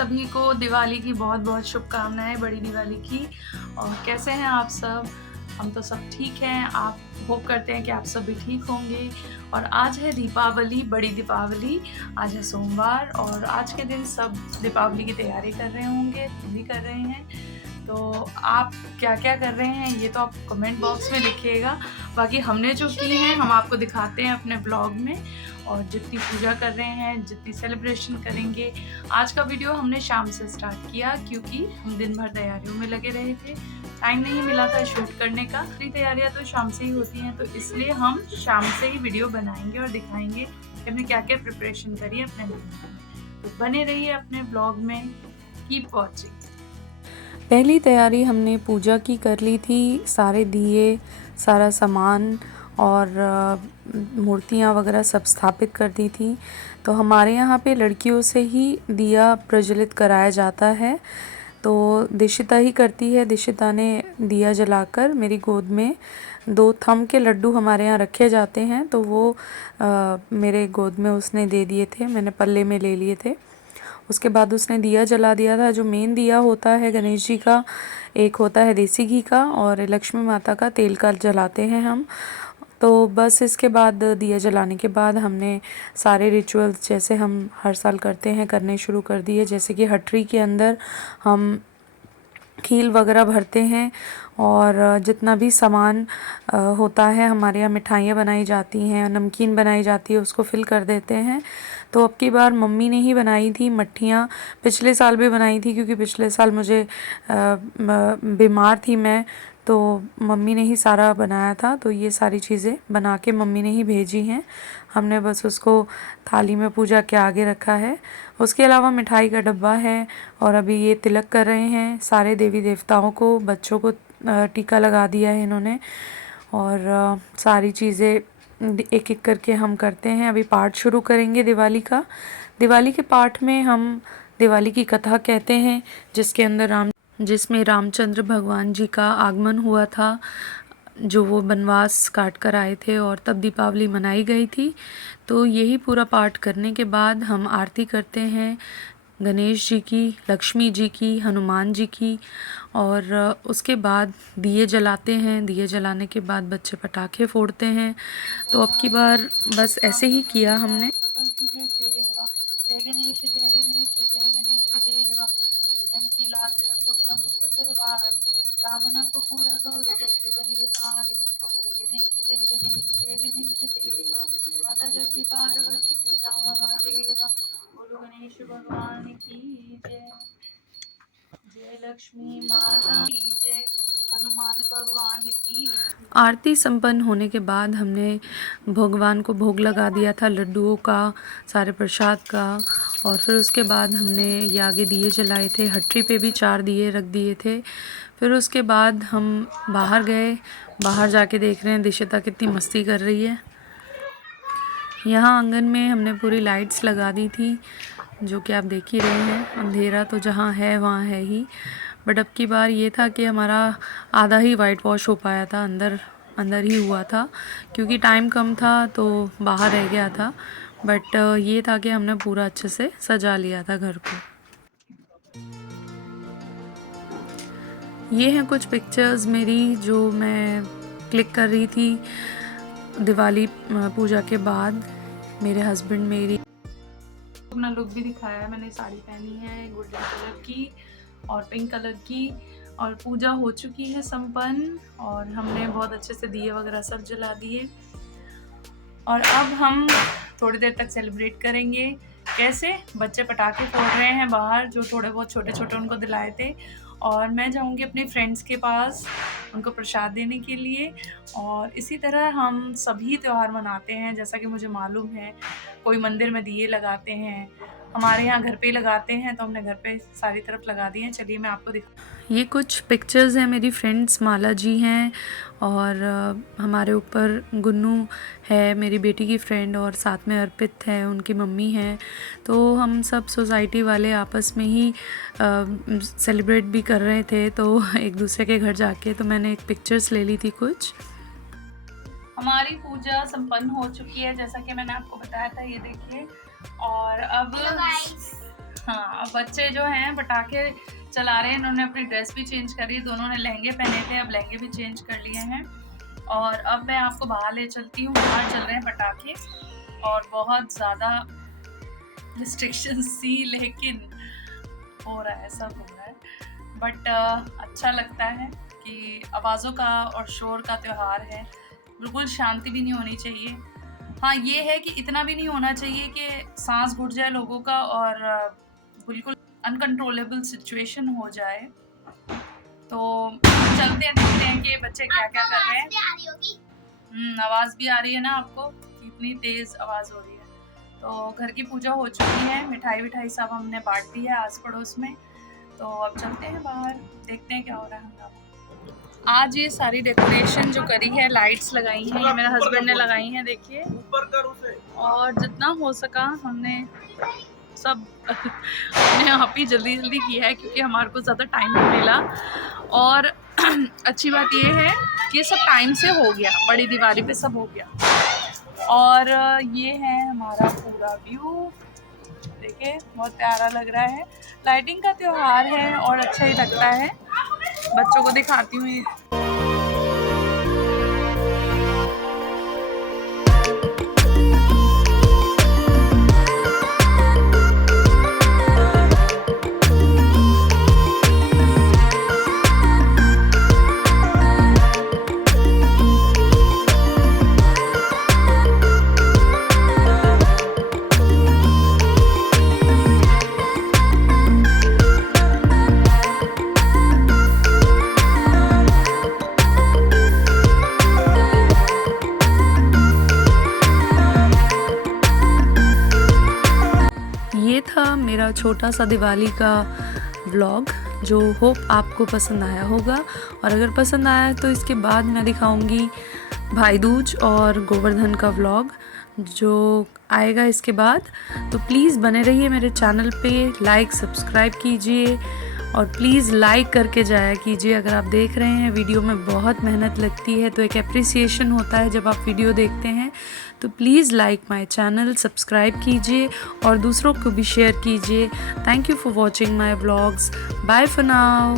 सभी को दिवाली की बहुत बहुत शुभकामनाएं, बड़ी दिवाली की। और कैसे हैं आप सब? हम तो सब ठीक हैं। आप होप करते हैं कि आप सब भी ठीक होंगे। और आज है दीपावली, बड़ी दीपावली। आज है सोमवार और आज के दिन सब दीपावली की तैयारी कर रहे होंगे, हम भी कर रहे हैं। तो आप क्या क्या कर रहे हैं ये तो आप कमेंट बॉक्स में लिखिएगा। बाकी हमने जो की है हम आपको दिखाते हैं अपने ब्लॉग में। और जितनी पूजा कर रहे हैं, जितनी सेलिब्रेशन करेंगे। आज का वीडियो हमने शाम से स्टार्ट किया क्योंकि हम दिन भर तैयारियों में लगे रहे थे, टाइम नहीं मिला था शूट करने का। पूरी तैयारियां तो शाम से ही होती हैं, तो इसलिए हम शाम से ही वीडियो बनाएंगे और दिखाएंगे कि हमने क्या क्या प्रिपरेशन करी है अपने दिन में। तो बने रहिए अपने ब्लॉग में, कीप वॉचिंग। पहली तैयारी हमने पूजा की कर ली थी। सारे दिए, सारा सामान और मूर्तियाँ वगैरह सब स्थापित कर दी थी। तो हमारे यहाँ पे लड़कियों से ही दिया प्रज्वलित कराया जाता है। तो दिशिता ही करती है। दिशिता ने दिया जलाकर मेरी गोद में 2 थम के लड्डू हमारे यहाँ रखे जाते हैं, तो वो मेरे गोद में उसने दे दिए थे, मैंने पल्ले में ले लिए थे। उसके बाद उसने दिया जला दिया था। जो मेन दिया होता है गणेश जी का, एक होता है देसी घी का और लक्ष्मी माता का तेल का जलाते हैं हम। तो बस इसके बाद दिया जलाने के बाद हमने सारे रिचुअल्स जैसे हम हर साल करते हैं करने शुरू कर दिए। जैसे कि हटरी के अंदर हम खील वगैरह भरते हैं और जितना भी सामान होता है, हमारे यहाँ मिठाइयाँ बनाई जाती हैं, नमकीन बनाई जाती है, उसको फिल कर देते हैं। तो अब की बार मम्मी ने ही बनाई थी मट्ठियाँ। पिछले साल भी बनाई थी क्योंकि पिछले साल मुझे बीमार थी मैं, तो मम्मी ने ही सारा बनाया था। तो ये सारी चीज़ें बना के मम्मी ने ही भेजी हैं। हमने बस उसको थाली में पूजा के आगे रखा है। उसके अलावा मिठाई का डब्बा है और अभी ये तिलक कर रहे हैं सारे देवी देवताओं को, बच्चों को टीका लगा दिया है इन्होंने। और सारी चीज़ें एक एक करके हम करते हैं। अभी पाठ शुरू करेंगे दिवाली का। दिवाली के पाठ में हम दिवाली की कथा कहते हैं, जिसमें रामचंद्र भगवान जी का आगमन हुआ था, जो वो वनवास काट कर आए थे और तब दीपावली मनाई गई थी। तो यही पूरा पाठ करने के बाद हम आरती करते हैं गणेश जी की, लक्ष्मी जी की, हनुमान जी की। और उसके बाद दिए जलाते हैं। दिए जलाने के बाद बच्चे पटाखे फोड़ते हैं। तो अब की बार बस ऐसे ही किया हमने। जय गणेश जय गणेश जय गणेश देवा, विघ्न की लाज रखो सब सतवारी, कामना को पूरा करो सब बलिहारी। जय गणेश जय गणेश देवा, माता जगती पार्वती पिता महादेवा, बोलो गणेश भगवान की जय। जय लक्ष्मी माता की जय, हनुमान भगवान की। आरती संपन्न होने के बाद हमने भगवान को भोग लगा दिया था लड्डुओं का, सारे प्रसाद का। और फिर उसके बाद हमने ये आगे दिए जलाए थे। हटरी पे भी 4 दिए रख दिए थे। फिर उसके बाद हम बाहर गए। बाहर जाके देख रहे हैं दिशिता कितनी मस्ती कर रही है। यहाँ आंगन में हमने पूरी लाइट्स लगा दी थी, जो कि आप देख ही रहे हैं। अंधेरा तो जहाँ है वहाँ है ही, बट अब की बार ये था कि हमारा आधा ही वाइट वॉश हो पाया था, अंदर ही हुआ था क्योंकि टाइम कम था तो बाहर रह गया था। बट ये था कि हमने पूरा अच्छे से सजा लिया था घर को। ये हैं कुछ पिक्चर्स मेरी जो मैं क्लिक कर रही थी दिवाली पूजा के बाद। मेरे हस्बैंड मेरी अपना लुक भी दिखाया है। मैंने साड़ी पहनी है गोल्डन कलर की और पिंक कलर की, और पूजा हो चुकी है संपन्न। और हमने बहुत अच्छे से दिए वगैरह सब जला दिए। और अब हम थोड़ी देर तक सेलिब्रेट करेंगे। कैसे? बच्चे पटाखे फोड़ रहे हैं बाहर, जो थोड़े बहुत छोटे छोटे उनको दिलाए थे। और मैं जाऊंगी अपने फ्रेंड्स के पास उनको प्रसाद देने के लिए। और इसी तरह हम सभी त्यौहार मनाते हैं, जैसा कि मुझे मालूम है। कोई मंदिर में दिए लगाते हैं, हमारे यहाँ घर पे ही लगाते हैं, तो हमने घर पे सारी तरफ लगा दिए हैं। चलिए मैं आपको दिखा। ये कुछ पिक्चर्स हैं मेरी फ्रेंड्स माला जी हैं और हमारे ऊपर गुन्नू है मेरी बेटी की फ्रेंड, और साथ में अर्पित है उनकी मम्मी हैं। तो हम सब सोसाइटी वाले आपस में ही सेलिब्रेट भी कर रहे थे, तो एक दूसरे के घर जाके तो मैंने एक पिक्चर्स ले ली थी कुछ। हमारी पूजा संपन्न हो चुकी है, जैसा कि मैंने आपको बताया था। ये देखिए। और अब हाँ, अब बच्चे जो हैं पटाखे चला रहे हैं, इन्होंने अपनी ड्रेस भी चेंज करी है, दोनों ने लहंगे पहने थे, अब लहंगे भी चेंज कर लिए हैं। और अब मैं आपको बाहर ले चलती हूँ, बाहर चल रहे हैं पटाखे और बहुत ज़्यादा रिस्ट्रिक्शंस थी, लेकिन हो रहा है, सब हो रहा है। बट अच्छा लगता है कि आवाज़ों का और शोर का त्यौहार है, बिल्कुल शांति भी नहीं होनी चाहिए। हाँ, ये है कि इतना भी नहीं होना चाहिए कि सांस घुट जाए लोगों का और बिल्कुल अनकंट्रोलेबल सिचुएशन हो जाए। तो चलते हैं, देखते हैं कि बच्चे क्या-क्या कर रहे हैं। आवाज़ भी आ रही है ना आपको, कितनी तेज़ आवाज़ हो रही है। तो घर की पूजा हो चुकी है, मिठाई-विठाई सब हमने बाँट दी है आस-पड़ोस में। तो अब चलते हैं बाहर, देखते हैं क्या हो रहा है हंगामा। आज ये सारी डेकोरेशन जो करी है, लाइट्स लगाई हैं, ये मेरे हस्बैंड ने लगाई हैं, देखिए। और जितना हो सका हमने सब अपने आप ही जल्दी-जल्दी किया है, क्योंकि हमारे को ज़्यादा टाइम नहीं मिला। और अच्छी बात ये है कि ये सब टाइम से हो गया, बड़ी दिवाली पे सब हो गया। और ये है हमारा पूरा व्यू, देखिए बहुत प्यारा लग रहा है। लाइटिंग का त्योहार है और अच्छा ही लगता है। बच्चों को दिखाती हूँ ये। ये था मेरा छोटा सा दिवाली का व्लॉग, जो होप आपको पसंद आया होगा। और अगर पसंद आया तो इसके बाद मैं दिखाऊंगी भाई दूज और गोवर्धन का व्लॉग जो आएगा इसके बाद। तो प्लीज़ बने रहिए मेरे चैनल पे, लाइक सब्सक्राइब कीजिए और प्लीज़ लाइक करके जाया कीजिए। अगर आप देख रहे हैं, वीडियो में बहुत मेहनत लगती है, तो एक एप्रिसिएशन होता है जब आप वीडियो देखते हैं। तो please like my channel, subscribe कीजिए और दूसरों को भी शेयर कीजिए। Thank you for watching my vlogs. Bye for now.